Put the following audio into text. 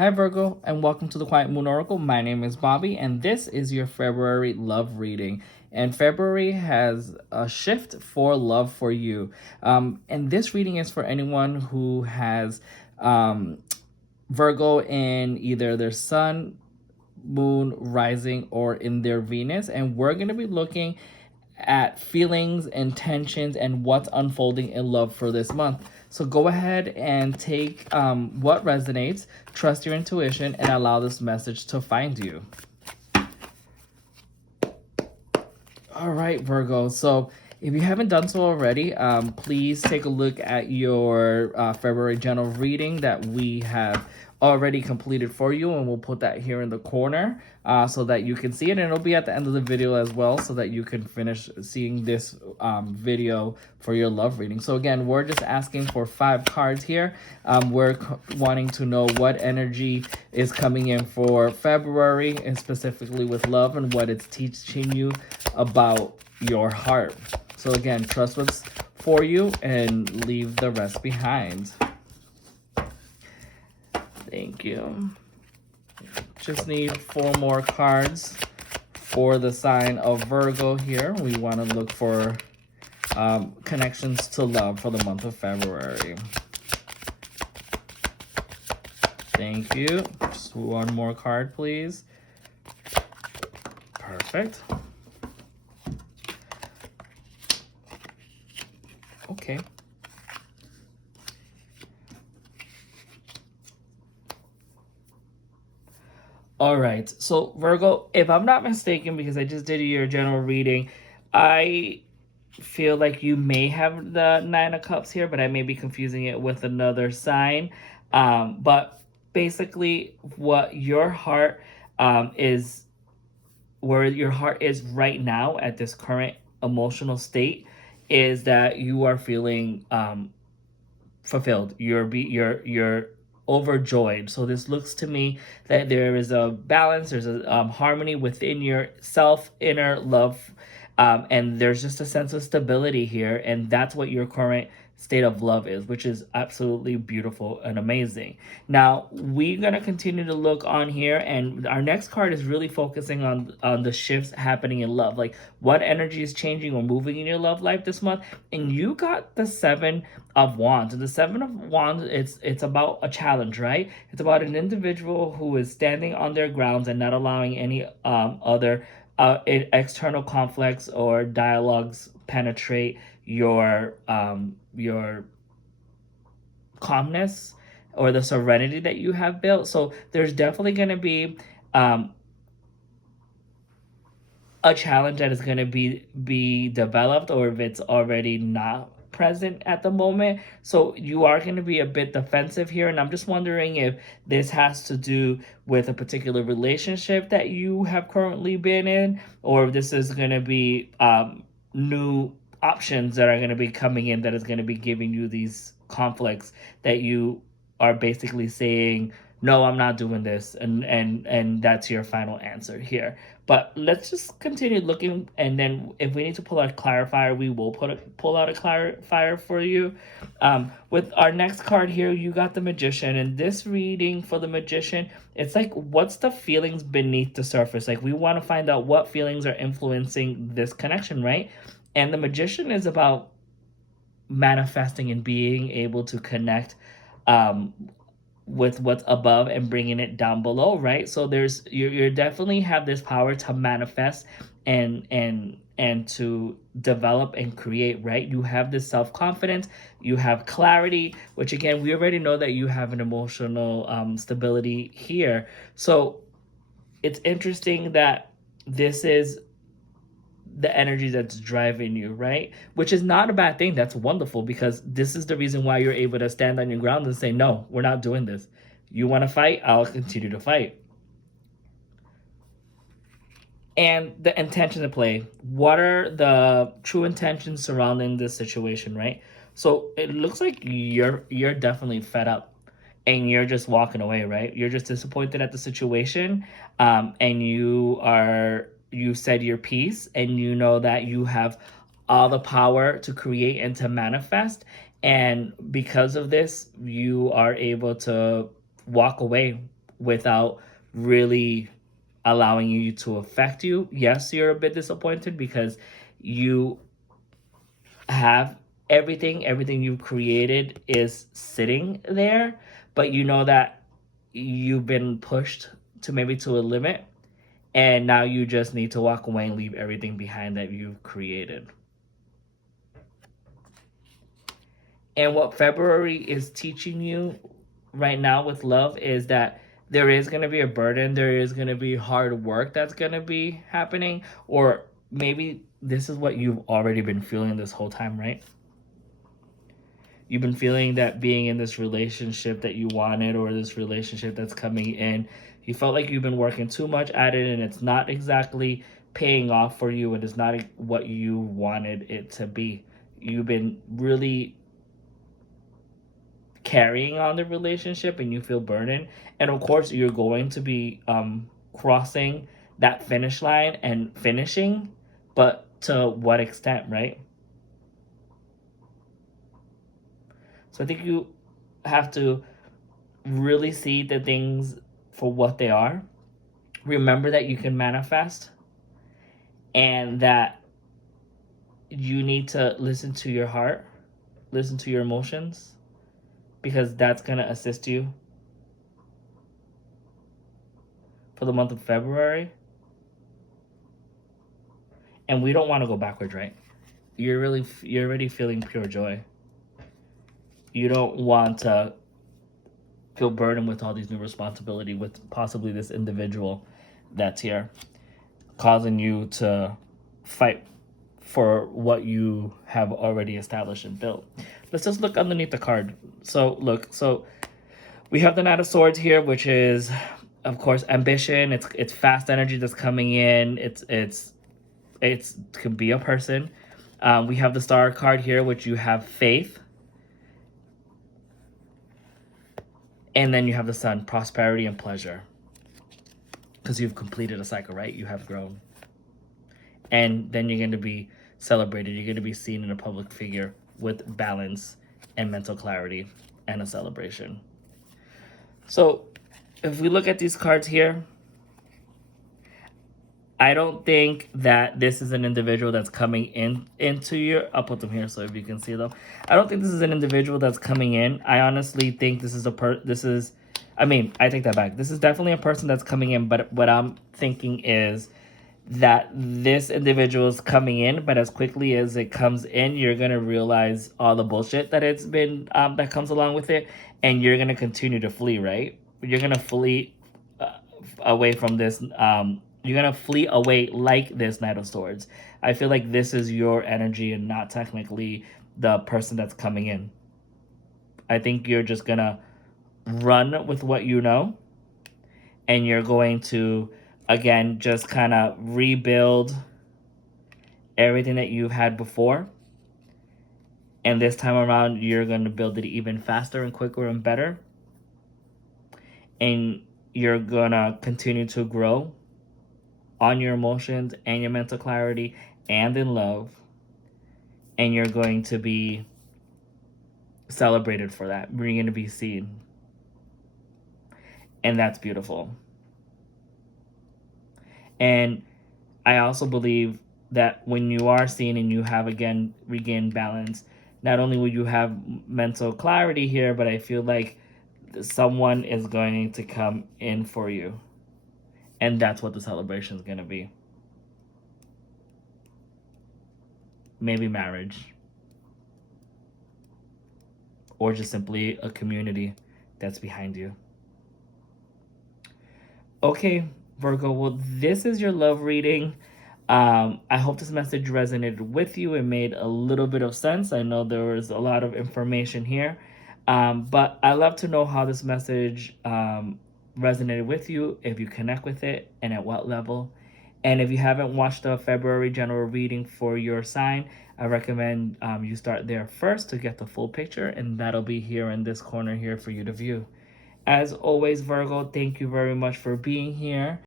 Hi Virgo, and welcome to the Quiet Moon Oracle. My name is Bobby, and this is your February love reading. And February has a shift for love for you. And this reading is for anyone who has Virgo in either their sun, moon, rising, or in their Venus. And we're going to be looking at feelings, intentions, and what's unfolding in love for this month. So go ahead and take what resonates, trust your intuition, and allow this message to find you. All right, Virgo. So if you haven't done so already, please take a look at your February general reading that we have already completed for you, and we'll put that here in the corner so that you can see it, and it'll be at the end of the video as well so that you can finish seeing this video for your love reading. So again, we're just asking for 5 cards here. We're wanting to know what energy is coming in for February, and specifically with love, and what it's teaching you about your heart. So again, trust what's for you and leave the rest behind. Thank you. Just need 4 more cards for the sign of Virgo here. We want to look for connections to love for the month of February. Thank you. Just 1 more card, please. Perfect. Okay. All right. So Virgo, if I'm not mistaken, because I just did your general reading, I feel like you may have the 9 of Cups here, but I may be confusing it with another sign. But basically, what your heart is, where your heart is right now at this current emotional state, is that you are feeling fulfilled. You're overjoyed. So this looks to me that there is a balance, there's a harmony within yourself, inner love, and there's just a sense of stability here, and that's what your current state of love is, which is absolutely beautiful and amazing. Now we're going to continue to look on here, and our next card is really focusing on the shifts happening in love, like what energy is changing or moving in your love life this month. And you got the 7 of Wands, and the 7 of Wands, it's about a challenge, right? It's about an individual who is standing on their grounds and not allowing any other external conflicts or dialogues penetrate your calmness or the serenity that you have built. So there's definitely going to be a challenge that is going to be developed, or if it's already not present at the moment. So you are going to be a bit defensive here, and I'm just wondering if this has to do with a particular relationship that you have currently been in, or if this is going to be new options that are going to be coming in that is going to be giving you these conflicts that you are basically saying, no, I'm not doing this, and that's your final answer here. But let's just continue looking, and then if we need to pull out a clarifier, we will pull out a clarifier for you. With our next card here, you got the Magician, and this reading for the Magician, it's like, what's the feelings beneath the surface? Like, we want to find out what feelings are influencing this connection, right? And the Magician is about manifesting and being able to connect with what's above and bringing it down below, right? So there's you're definitely have this power to manifest and to develop and create, right? You have this self-confidence, you have clarity, which again, we already know that you have an emotional stability here. So it's interesting that this is the energy that's driving you, right? Which is not a bad thing. That's wonderful, because this is the reason why you're able to stand on your ground and say, no, we're not doing this. You want to fight? I'll continue to fight. And the intention to play. What are the true intentions surrounding this situation, right? So it looks like you're definitely fed up, and you're just walking away, right? You're just disappointed at the situation, and you said your piece, and you know that you have all the power to create and to manifest, and because of this, you are able to walk away without really allowing you to affect you. Yes, you're a bit disappointed because you have everything you've created is sitting there, but you know that you've been pushed to maybe to a limit, and now you just need to walk away and leave everything behind that you've created. And what February is teaching you right now with love is that there is going to be a burden, there is going to be hard work that's going to be happening, or maybe this is what you've already been feeling this whole time, right? You've been feeling that being in this relationship that you wanted, or this relationship that's coming in, you felt like you've been working too much at it and it's not exactly paying off for you, and it's not what you wanted it to be. You've been really carrying on the relationship and you feel burdened, and of course you're going to be crossing that finish line and finishing, but to what extent, right? So I think you have to really see the things for what they are. Remember that you can manifest, and that you need to listen to your heart, listen to your emotions, because that's going to assist you for the month of February. And we don't want to go backwards, right? You're already feeling pure joy. You don't want to feel burdened with all these new responsibility with possibly this individual that's here, causing you to fight for what you have already established and built. Let's just look underneath the card. So look, so we have the Knight of Swords here, which is, of course, ambition. It's fast energy that's coming in. It's could be a person. We have the Star card here, which you have faith. And then you have the Sun, prosperity and pleasure. Because you've completed a cycle, right? You have grown. And then you're going to be celebrated. You're going to be seen in a public figure with balance and mental clarity and a celebration. So if we look at these cards here, I don't think that this is an individual that's coming into your... I'll put them here so if you can see them. I don't think this is an individual that's coming in. I honestly think this is I take that back. This is definitely a person that's coming in, but what I'm thinking is that this individual is coming in, but as quickly as it comes in, you're going to realize all the bullshit that it's been, that comes along with it, and you're going to continue to flee, right? You're going to flee away from this, you're going to flee away like this Knight of Swords. I feel like this is your energy and not technically the person that's coming in. I think you're just going to run with what you know, and you're going to, again, just kind of rebuild everything that you've had before. And this time around, you're going to build it even faster and quicker and better. And you're going to continue to grow on your emotions and your mental clarity and in love. And you're going to be celebrated for that. You're going to be seen. And that's beautiful. And I also believe that when you are seen and you have, again, regained balance, not only will you have mental clarity here, but I feel like someone is going to come in for you. And that's what the celebration is going to be. Maybe marriage. Or just simply a community that's behind you. Okay, Virgo, well, this is your love reading. I hope this message resonated with you and made a little bit of sense. I know there was a lot of information here, but I love to know how this message resonated with you, if you connect with it, and at what level. And if you haven't watched the February general reading for your sign, I recommend you start there first to get the full picture, and that'll be here in this corner here for you to view. As always, Virgo, thank you very much for being here.